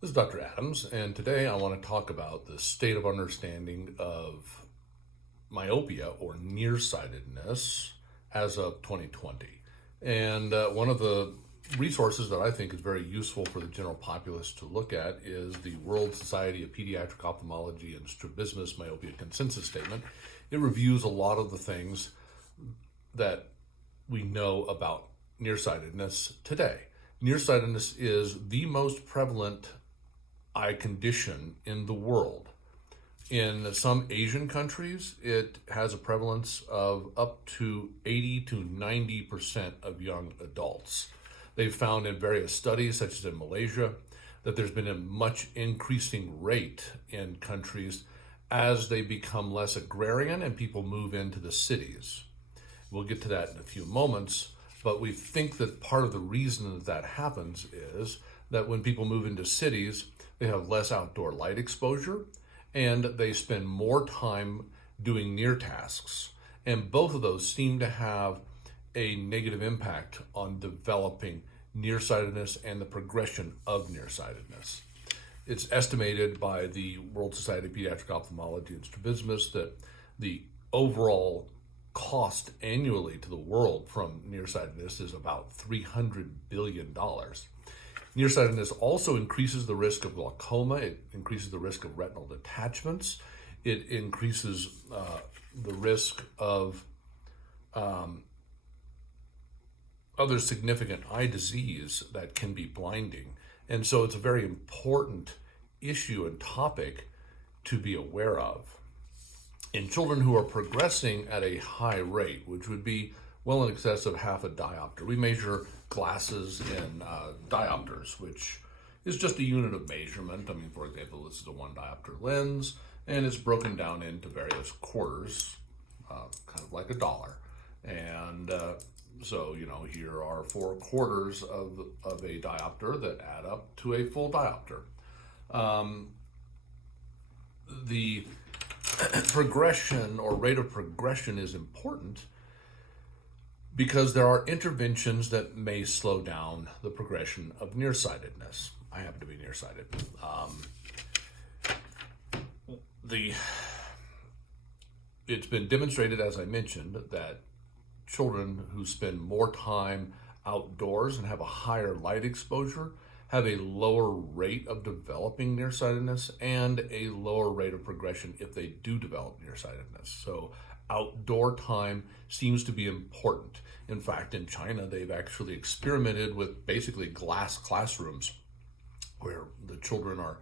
This is Dr. Adams, and today I want to talk about the state of understanding of myopia or nearsightedness as of 2020. And one of the resources that I think is very useful for the general populace to look at is the World Society of Pediatric Ophthalmology and Strabismus Myopia Consensus Statement. It reviews a lot of the things that we know about nearsightedness today. Nearsightedness is the most prevalent eye condition in the world. In some Asian countries, it has a prevalence of up to 80 to 90% of young adults. They've found in various studies, such as in Malaysia, that there's been a much increasing rate in countries as they become less agrarian and people move into the cities. We'll get to that in a few moments, but we think that part of the reason that that happens is that when people move into cities, they have less outdoor light exposure and they spend more time doing near tasks. And both of those seem to have a negative impact on developing nearsightedness and the progression of nearsightedness. It's estimated by the World Society of Pediatric Ophthalmology and Strabismus that the overall cost annually to the world from nearsightedness is about $300 billion. Nearsightedness also increases the risk of glaucoma. It increases the risk of retinal detachments. It increases the risk of other significant eye disease that can be blinding. And so it's a very important issue and topic to be aware of. In children who are progressing at a high rate, which would be well in excess of half a diopter, we measure glasses in diopters, which is just a unit of measurement. I mean, for example, this is a 1 diopter lens, and it's broken down into various quarters, kind of like a dollar. And so, here are 4 quarters of a diopter that add up to a full diopter. The progression or rate of progression is important because there are interventions that may slow down the progression of nearsightedness. I happen to be nearsighted. It's been demonstrated, as I mentioned, that children who spend more time outdoors and have a higher light exposure have a lower rate of developing nearsightedness and a lower rate of progression if they do develop nearsightedness. So outdoor time seems to be important. In fact, in China, they've actually experimented with basically glass classrooms where the children are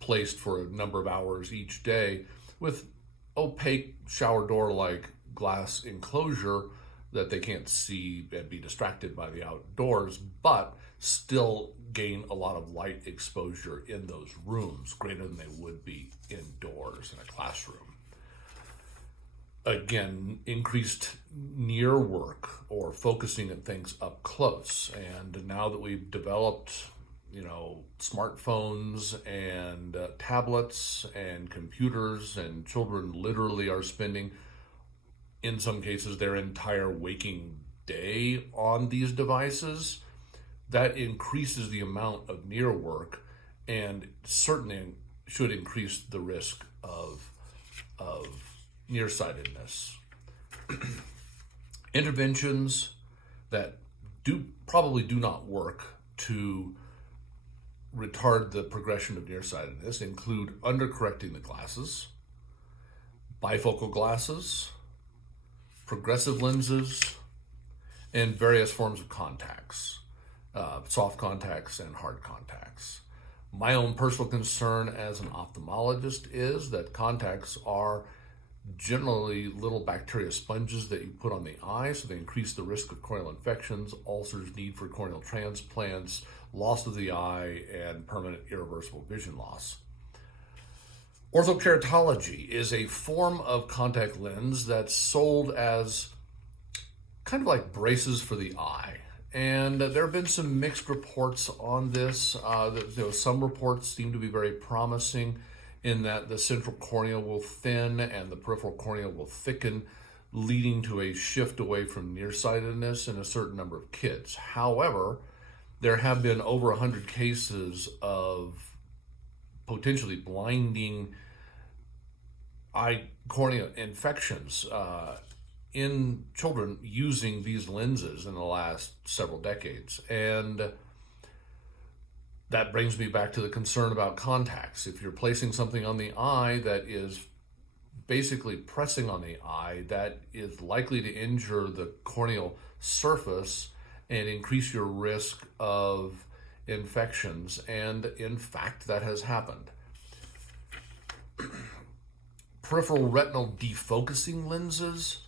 placed for a number of hours each day with opaque shower door-like glass enclosure that they can't see and be distracted by the outdoors, but still gain a lot of light exposure in those rooms, greater than they would be indoors in a classroom. Again, increased near work or focusing at things up close. And now that we've developed, smartphones and tablets and computers, and children literally are spending, in some cases, their entire waking day on these devices, that increases the amount of near work and certainly should increase the risk of nearsightedness. Interventions that probably do not work to retard the progression of nearsightedness include undercorrecting the glasses, bifocal glasses, progressive lenses, and various forms of contacts, soft contacts and hard contacts. My own personal concern as an ophthalmologist is that contacts are generally little bacteria sponges that you put on the eye, so they increase the risk of corneal infections, ulcers, need for corneal transplants, loss of the eye, and permanent irreversible vision loss. Orthokeratology is a form of contact lens that's sold as kind of like braces for the eye. And there have been some mixed reports on this. Some reports seem to be very promising in that the central cornea will thin and the peripheral cornea will thicken, leading to a shift away from nearsightedness in a certain number of kids. However, there have been over 100 cases of potentially blinding eye cornea infections in children using these lenses in the last several decades. And that brings me back to the concern about contacts. If you're placing something on the eye that is basically pressing on the eye, that is likely to injure the corneal surface and increase your risk of infections. And in fact, that has happened. Peripheral retinal defocusing lenses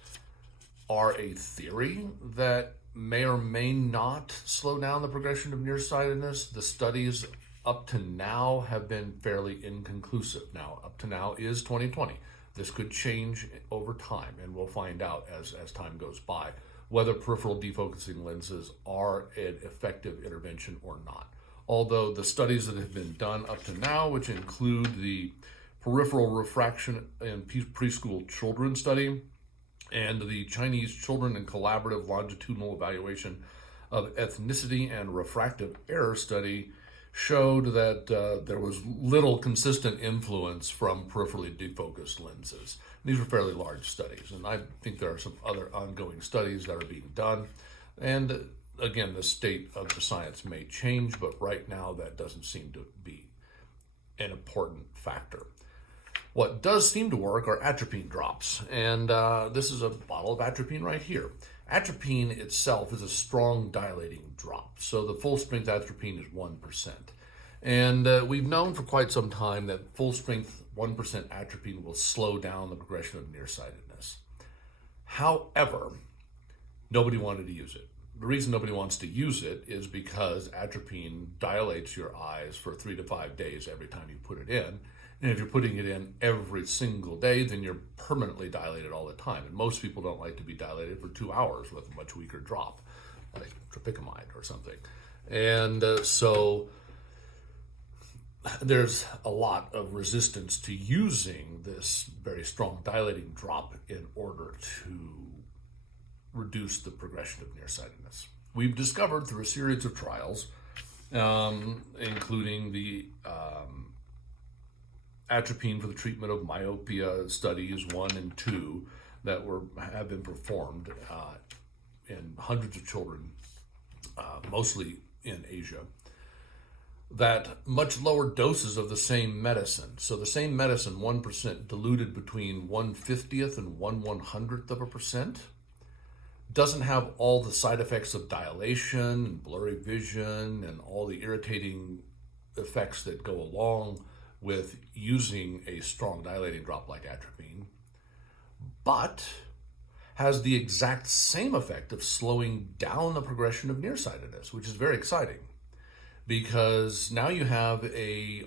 are a theory that may or may not slow down the progression of nearsightedness. The studies up to now have been fairly inconclusive. Now, up to now is 2020. This could change over time, and we'll find out as time goes by whether peripheral defocusing lenses are an effective intervention or not. Although the studies that have been done up to now, which include the peripheral refraction in preschool children study and the Chinese children in collaborative longitudinal evaluation of ethnicity and refractive error study, showed that there was little consistent influence from peripherally defocused lenses. These were fairly large studies, and I think there are some other ongoing studies that are being done. And again, the state of the science may change, but right now that doesn't seem to be an important factor. What does seem to work are atropine drops, and this is a bottle of atropine right here. Atropine itself is a strong dilating drop, so the full-strength atropine is 1%. And we've known for quite some time that full-strength 1% atropine will slow down the progression of nearsightedness. However, nobody wanted to use it. The reason nobody wants to use it is because atropine dilates your eyes for 3 to 5 days every time you put it in. And if you're putting it in every single day, then you're permanently dilated all the time. And most people don't like to be dilated for 2 hours with a much weaker drop, like tropicamide or something. And so there's a lot of resistance to using this very strong dilating drop in order to reduce the progression of nearsightedness. We've discovered through a series of trials, including the Atropine for the treatment of myopia studies 1 and 2 that have been performed in hundreds of children, mostly in Asia, that much lower doses of the same medicine, so the same medicine, 1% diluted between 1/50th and 1/100th of a percent, doesn't have all the side effects of dilation and blurry vision and all the irritating effects that go along with using a strong dilating drop like atropine, but has the exact same effect of slowing down the progression of nearsightedness, which is very exciting because now you have a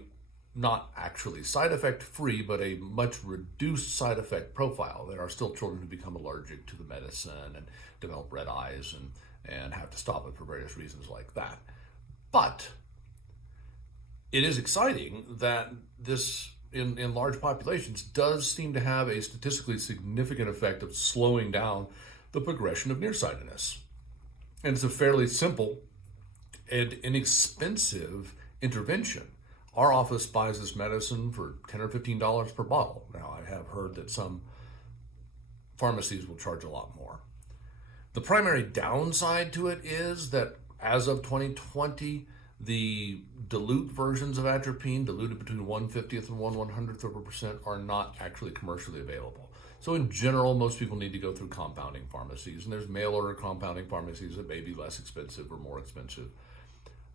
not actually side effect free, but a much reduced side effect profile. There are still children who become allergic to the medicine and develop red eyes and have to stop it for various reasons like that. But it is exciting that this, in large populations, does seem to have a statistically significant effect of slowing down the progression of nearsightedness. And it's a fairly simple and inexpensive intervention. Our office buys this medicine for $10 or $15 per bottle. Now, I have heard that some pharmacies will charge a lot more. The primary downside to it is that as of 2020, the dilute versions of atropine, diluted between 1/50th and 1/100th of a percent, are not actually commercially available. So in general, most people need to go through compounding pharmacies, and there's mail order compounding pharmacies that may be less expensive or more expensive.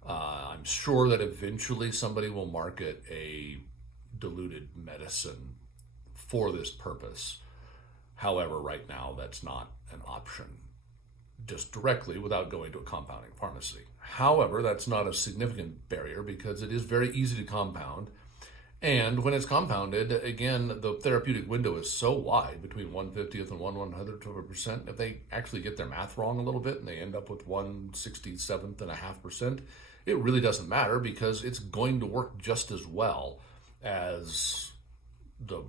I'm sure that eventually somebody will market a diluted medicine for this purpose. However, right now that's not an option just directly without going to a compounding pharmacy. However, that's not a significant barrier because it is very easy to compound. And when it's compounded, again, the therapeutic window is so wide between 1/50th and 1/100th of a percent. If they actually get their math wrong a little bit and they end up with 1/67th and a half percent, it really doesn't matter because it's going to work just as well as the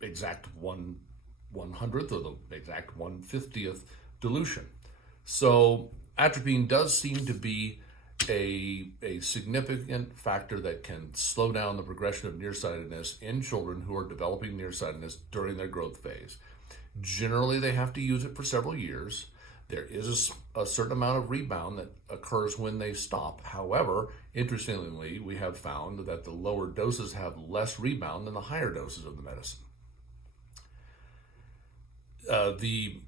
exact 1/100th or the exact 1/50th dilution. So atropine does seem to be a significant factor that can slow down the progression of nearsightedness in children who are developing nearsightedness during their growth phase. Generally, they have to use it for several years. There is a certain amount of rebound that occurs when they stop. However, interestingly, we have found that the lower doses have less rebound than the higher doses of the medicine. The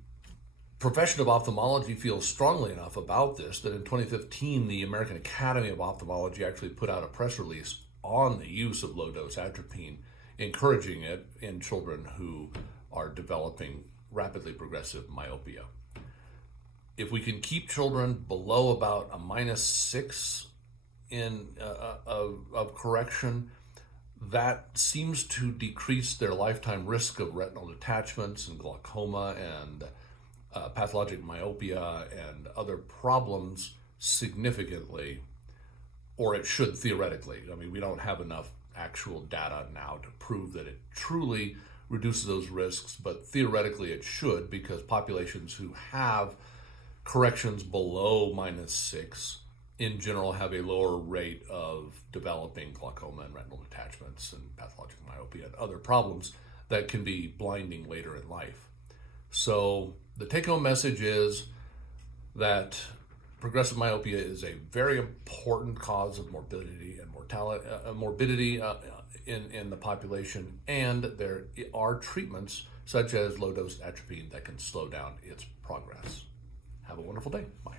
profession of ophthalmology feels strongly enough about this that in 2015, the American Academy of Ophthalmology actually put out a press release on the use of low-dose atropine, encouraging it in children who are developing rapidly progressive myopia. If we can keep children below about a -6 of correction, that seems to decrease their lifetime risk of retinal detachments and glaucoma and pathologic myopia and other problems significantly, or it should theoretically. I mean, we don't have enough actual data now to prove that it truly reduces those risks, but theoretically it should, because populations who have corrections below -6 in general have a lower rate of developing glaucoma and retinal detachments and pathologic myopia and other problems that can be blinding later in life. So the take-home message is that progressive myopia is a very important cause of morbidity and mortality, in the population, and there are treatments such as low-dose atropine that can slow down its progress. Have a wonderful day. Bye.